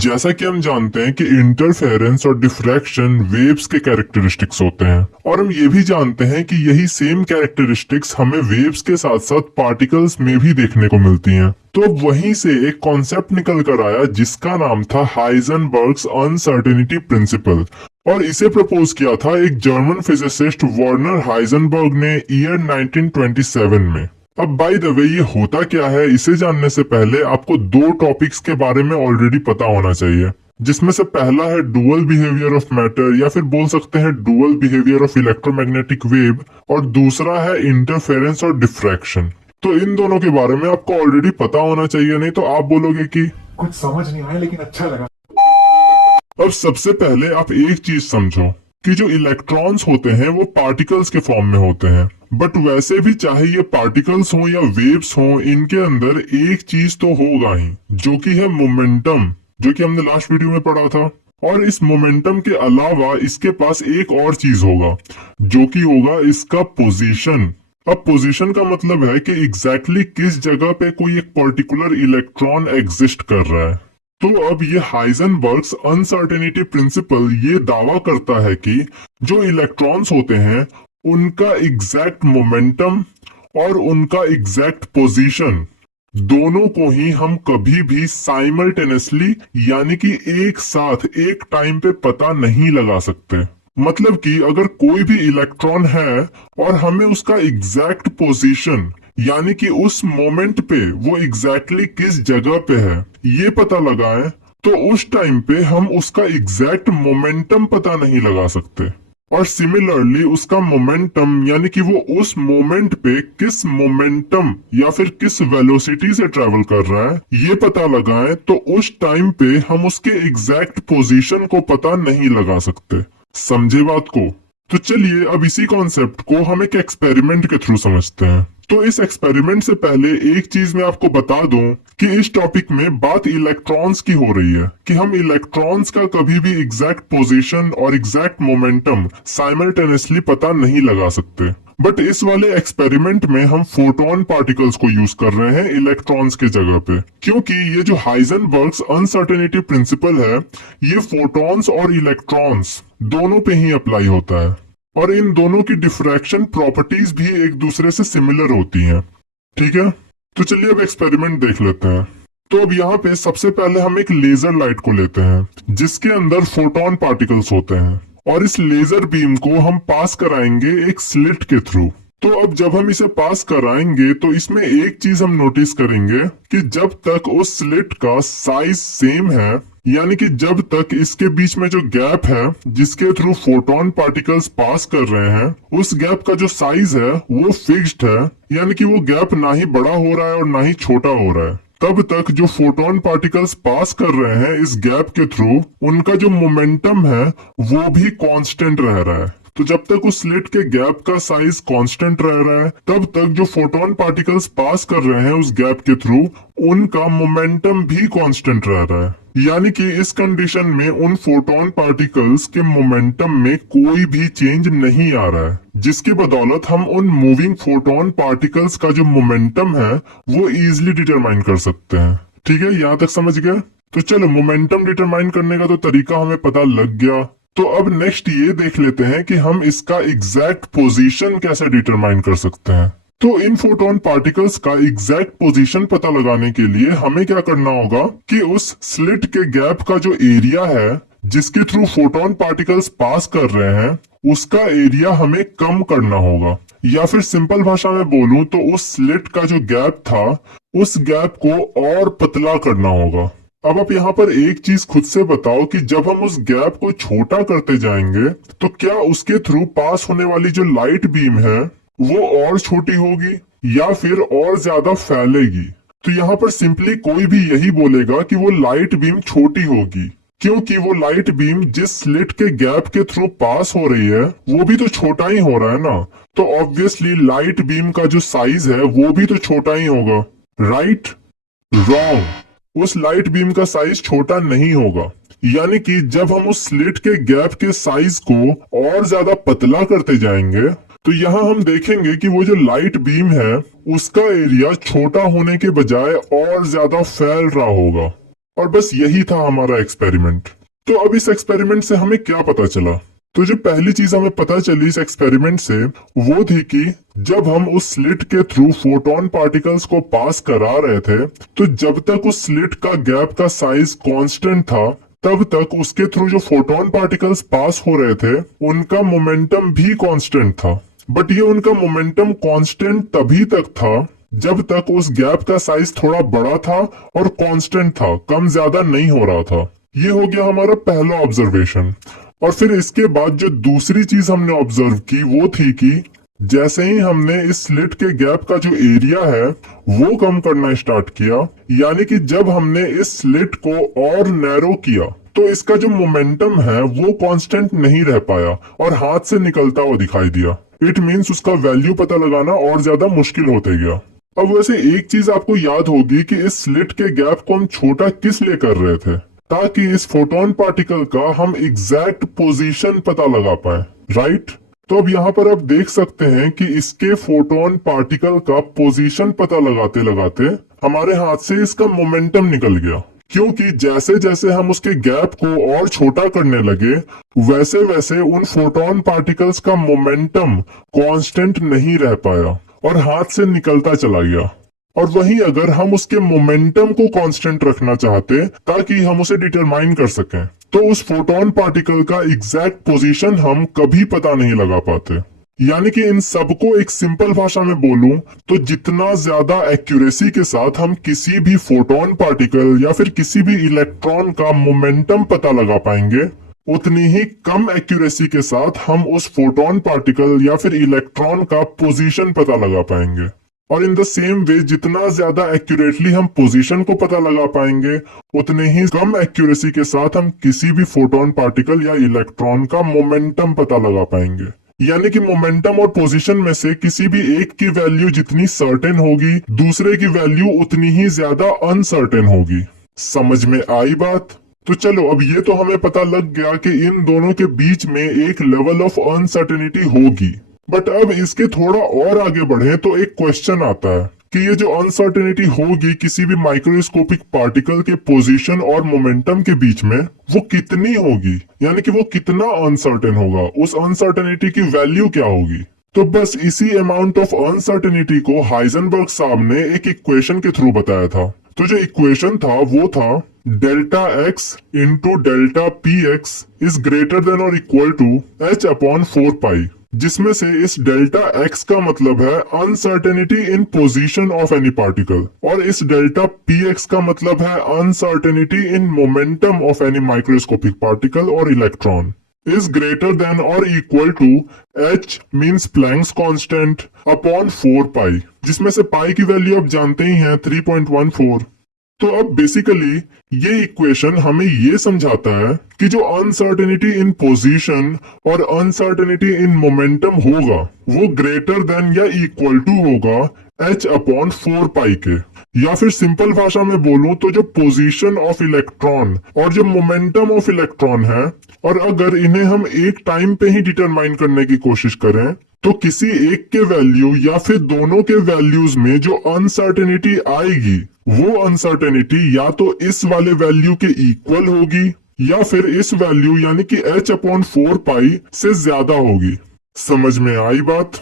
जैसा कि हम जानते हैं कि इंटरफेरेंस और डिफ्रैक्शन वेव्स के कैरेक्टरिस्टिक्स होते हैं और हम ये भी जानते हैं कि यही सेम कैरेक्टरिस्टिक्स हमें वेव्स के साथ साथ पार्टिकल्स में भी देखने को मिलती हैं। तो अब वहीं से एक कॉन्सेप्ट निकल कर आया जिसका नाम था हाइजेनबर्ग्स अनसर्टेनिटी प्रिंसिपल और इसे प्रपोज किया था एक जर्मन फिजिसिस्ट वर्नर हाइजेनबर्ग ने ईयर 1927 में। अब बाय द वे ये होता क्या है इसे जानने से पहले आपको दो टॉपिक्स के बारे में ऑलरेडी पता होना चाहिए, जिसमें से पहला है डुअल बिहेवियर ऑफ मैटर या फिर बोल सकते हैं dual behaviour of electromagnetic wave और दूसरा है इंटरफेरेंस और डिफ्रैक्शन। तो इन दोनों के बारे में आपको ऑलरेडी पता होना चाहिए, नहीं तो आप बोलोगे कि कुछ समझ नहीं आया लेकिन अच्छा लगा। अब सबसे पहले आप एक चीज समझो कि जो इलेक्ट्रॉन्स होते हैं वो पार्टिकल्स के फॉर्म में होते हैं, बट वैसे भी चाहे ये पार्टिकल्स हो या वेव्स हो, इनके अंदर एक चीज तो होगा ही जो कि है मोमेंटम, जो कि हमने लास्ट वीडियो में पढ़ा था। और इस मोमेंटम के अलावा इसके पास एक और चीज होगा जो कि होगा इसका पोजीशन। अब पोजीशन का मतलब है कि एग्जैक्टली किस जगह पे कोई एक पर्टिकुलर इलेक्ट्रॉन एग्जिस्ट कर रहा है। तो अब ये हाइजेनबर्ग्स अनसर्टेनिटी प्रिंसिपल ये दावा करता है कि जो इलेक्ट्रॉन्स होते हैं उनका एग्जैक्ट मोमेंटम और उनका एग्जैक्ट पोजीशन दोनों को ही हम कभी भी साइमल्टेनियसली यानी कि एक साथ एक टाइम पे पता नहीं लगा सकते। मतलब कि अगर कोई भी इलेक्ट्रॉन है और हमें उसका एग्जैक्ट पोजीशन यानी कि उस मोमेंट पे वो एग्जैक्टली किस जगह पे है ये पता लगाएं, तो उस टाइम पे हम उसका एग्जैक्ट मोमेंटम पता नहीं लगा सकते। और सिमिलरली उसका मोमेंटम यानी कि वो उस मोमेंट पे किस मोमेंटम या फिर किस वेलोसिटी से ट्रेवल कर रहा है ये पता लगाएं, तो उस टाइम पे हम उसके एग्जैक्ट पोजीशन को पता नहीं लगा सकते। समझे बात को? तो चलिए अब इसी कॉन्सेप्ट को हम एक एक्सपेरिमेंट के थ्रू समझते हैं। तो इस एक्सपेरिमेंट से पहले एक चीज मैं आपको बता दूं कि इस टॉपिक में बात इलेक्ट्रॉन्स की हो रही है कि हम इलेक्ट्रॉन्स का कभी भी एग्जैक्ट पोजीशन और एग्जैक्ट मोमेंटम साइमल्टेनियसली पता नहीं लगा सकते। बट इस वाले एक्सपेरिमेंट में हम फोटोन पार्टिकल्स को यूज कर रहे हैं इलेक्ट्रॉन्स के जगह पे, क्योंकि ये जो हाइजेनबर्ग्स अनसर्टेनिटी प्रिंसिपल है ये फोटॉन्स और इलेक्ट्रॉन्स दोनों पे ही अप्लाई होता है और इन दोनों की डिफ्रैक्शन प्रॉपर्टीज भी एक दूसरे से सिमिलर होती हैं। ठीक है, तो चलिए अब एक्सपेरिमेंट देख लेते हैं। तो अब यहाँ पे सबसे पहले हम एक लेजर लाइट को लेते हैं जिसके अंदर फोटोन पार्टिकल्स होते हैं और इस लेजर बीम को हम पास कराएंगे एक स्लिट के थ्रू। तो अब जब हम इसे पास कराएंगे तो इसमें एक चीज हम नोटिस करेंगे कि जब तक उस स्लिट का साइज सेम है यानी कि जब तक इसके बीच में जो गैप है जिसके थ्रू फोटोन पार्टिकल्स पास कर रहे हैं उस गैप का जो साइज है वो फिक्स्ड है, यानी कि वो गैप ना ही बड़ा हो रहा है और ना ही छोटा हो रहा है, तब तक जो फोटोन पार्टिकल्स पास कर रहे हैं इस गैप के थ्रू उनका जो मोमेंटम है वो भी कांस्टेंट रह रहा है। तो जब तक उस स्लिट के गैप का साइज कांस्टेंट रह रहा है तब तक जो फोटोन पार्टिकल्स पास कर रहे हैं उस गैप के थ्रू उनका मोमेंटम भी कांस्टेंट रह रहा है। यानी कि इस कंडीशन में उन फोटोन पार्टिकल्स के मोमेंटम में कोई भी चेंज नहीं आ रहा है, जिसकी बदौलत हम उन मूविंग फोटोन पार्टिकल्स का जो मोमेंटम है वो इजीली डिटरमाइन कर सकते हैं। ठीक है, यहाँ तक समझ गए? तो चलो मोमेंटम डिटरमाइन करने का तो तरीका हमें पता लग गया। तो अब नेक्स्ट ये देख लेते हैं कि हम इसका एग्जैक्ट पोजीशन कैसे डिटरमाइन कर सकते हैं। तो इन फोटोन पार्टिकल्स का एग्जैक्ट पोजीशन पता लगाने के लिए हमें क्या करना होगा कि उस स्लिट के गैप का जो एरिया है जिसके थ्रू फोटोन पार्टिकल्स पास कर रहे हैं उसका एरिया हमें कम करना होगा, या फिर सिंपल भाषा में बोलूं तो उस स्लिट का जो गैप था उस गैप को और पतला करना होगा। अब आप यहाँ पर एक चीज खुद से बताओ कि जब हम उस गैप को छोटा करते जाएंगे तो क्या उसके थ्रू पास होने वाली जो लाइट बीम है वो और छोटी होगी या फिर और ज्यादा फैलेगी? तो यहाँ पर सिंपली कोई भी यही बोलेगा कि वो लाइट बीम छोटी होगी, क्योंकि वो लाइट बीम जिस स्लिट के गैप के थ्रू पास हो रही है वो भी तो छोटा ही हो रहा है ना, तो ऑब्वियसली लाइट बीम का जो साइज है वो भी तो छोटा ही होगा। राइट? रॉन्ग, उस लाइट बीम का साइज छोटा नहीं होगा। यानी कि जब हम उस स्लिट के गैप के साइज को और ज्यादा पतला करते जाएंगे तो यहाँ हम देखेंगे कि वो जो लाइट बीम है उसका एरिया छोटा होने के बजाय और ज्यादा फैल रहा होगा। और बस यही था हमारा एक्सपेरिमेंट। तो अब इस एक्सपेरिमेंट से हमें क्या पता चला? तो जो पहली चीज हमें पता चली इस एक्सपेरिमेंट से वो थी कि जब हम उस स्लिट के थ्रू फोटोन पार्टिकल्स को पास करा रहे थे, तो जब तक उस स्लिट का गैप का साइज कांस्टेंट था, तब तक उसके थ्रू जो फोटोन पार्टिकल्स पास हो रहे थे उनका मोमेंटम भी कांस्टेंट था। बट ये उनका मोमेंटम कांस्टेंट तभी तक था जब तक उस गैप का साइज थोड़ा बड़ा था और कांस्टेंट था, कम ज्यादा नहीं हो रहा था। ये हो गया हमारा पहला ऑब्जर्वेशन। और फिर इसके बाद जो दूसरी चीज हमने ऑब्जर्व की वो थी कि जैसे ही हमने इस स्लिट के गैप का जो एरिया है वो कम करना स्टार्ट किया, यानी कि जब हमने इस स्लिट को और नैरो किया, तो इसका जो मोमेंटम है वो कांस्टेंट नहीं रह पाया और हाथ से निकलता हुआ दिखाई दिया। इट मीन्स उसका वैल्यू पता लगाना और ज्यादा मुश्किल होते गया। अब वैसे एक चीज आपको याद होगी कि इस स्लिट के गैप को हम छोटा किस लिए कर रहे थे? ताकि इस फोटोन पार्टिकल का हम एग्जैक्ट पोजीशन पता लगा पाए, राइट? तो अब यहाँ पर आप देख सकते हैं कि इसके फोटोन पार्टिकल का पोजीशन पता लगाते लगाते हमारे हाथ से इसका मोमेंटम निकल गया, क्योंकि जैसे जैसे हम उसके गैप को और छोटा करने लगे वैसे वैसे उन फोटोन पार्टिकल्स का मोमेंटम कांस्टेंट नहीं रह पाया और हाथ से निकलता चला गया। और वहीं अगर हम उसके मोमेंटम को कांस्टेंट रखना चाहते ताकि हम उसे डिटरमाइन कर सकें, तो उस फोटोन पार्टिकल का एग्जैक्ट पोजीशन हम कभी पता नहीं लगा पाते। यानी कि इन सबको एक सिंपल भाषा में बोलूं तो जितना ज्यादा एक्यूरेसी के साथ हम किसी भी फोटोन पार्टिकल या फिर किसी भी इलेक्ट्रॉन का मोमेंटम पता लगा पाएंगे, उतनी ही कम एक्यूरेसी के साथ हम उस फोटोन पार्टिकल या फिर इलेक्ट्रॉन का पोजीशन पता लगा पाएंगे। और इन द सेम वे जितना ज्यादा एक्यूरेटली हम पोजीशन को पता लगा पाएंगे, उतने ही कम एक्यूरेसी के साथ हम किसी भी फोटोन पार्टिकल या इलेक्ट्रॉन का मोमेंटम पता लगा पाएंगे। यानी कि मोमेंटम और पोजीशन में से किसी भी एक की वैल्यू जितनी सर्टेन होगी, दूसरे की वैल्यू उतनी ही ज्यादा अनसर्टेन होगी। समझ में आई बात? तो चलो, अब ये तो हमें पता लग गया कि इन दोनों के बीच में एक लेवल ऑफ अनसर्टेनिटी होगी। बट अब इसके थोड़ा और आगे बढ़े तो एक क्वेश्चन आता है कि ये जो अनसर्टेनिटी होगी किसी भी माइक्रोस्कोपिक पार्टिकल के पोजीशन और मोमेंटम के बीच में, वो कितनी होगी? यानी कि वो कितना अनसर्टेन होगा, उस अनसर्टेनिटी की वैल्यू क्या होगी? तो बस इसी अमाउंट ऑफ अनसर्टेनिटी को हाइजेनबर्ग साहब ने एक इक्वेशन के थ्रू बताया था। तो जो इक्वेशन था वो था delta x into delta p x is greater than और equal to h upon 4 pi, जिसमें से इस डेल्टा एक्स का मतलब है uncertainty in position of any particle और इस डेल्टा पी एक्स का मतलब है uncertainty in momentum of any microscopic particle और इलेक्ट्रॉन, इज ग्रेटर देन और equal to h means Planck's constant upon 4 pi, जिसमें से पाई की वैल्यू आप जानते ही हैं 3.14। तो अब बेसिकली ये इक्वेशन हमें ये समझाता है कि जो अनसर्टेनिटी इन पोजीशन और अनसर्टेनिटी इन मोमेंटम होगा वो ग्रेटर देन या इक्वल टू होगा h अपॉन 4 पाई के। या फिर सिंपल भाषा में बोलूं तो जो पोजीशन ऑफ इलेक्ट्रॉन और जो मोमेंटम ऑफ इलेक्ट्रॉन है, और अगर इन्हें हम एक टाइम पे ही डिटरमाइन करने की कोशिश करें तो किसी एक के वैल्यू या फिर दोनों के वैल्यूज में जो अनसर्टेनिटी आएगी वो अनसर्टेनिटी या तो इस वाले वैल्यू के इक्वल होगी या फिर इस वैल्यू यानी कि h अपॉन 4 पाई से ज्यादा होगी। समझ में आई बात?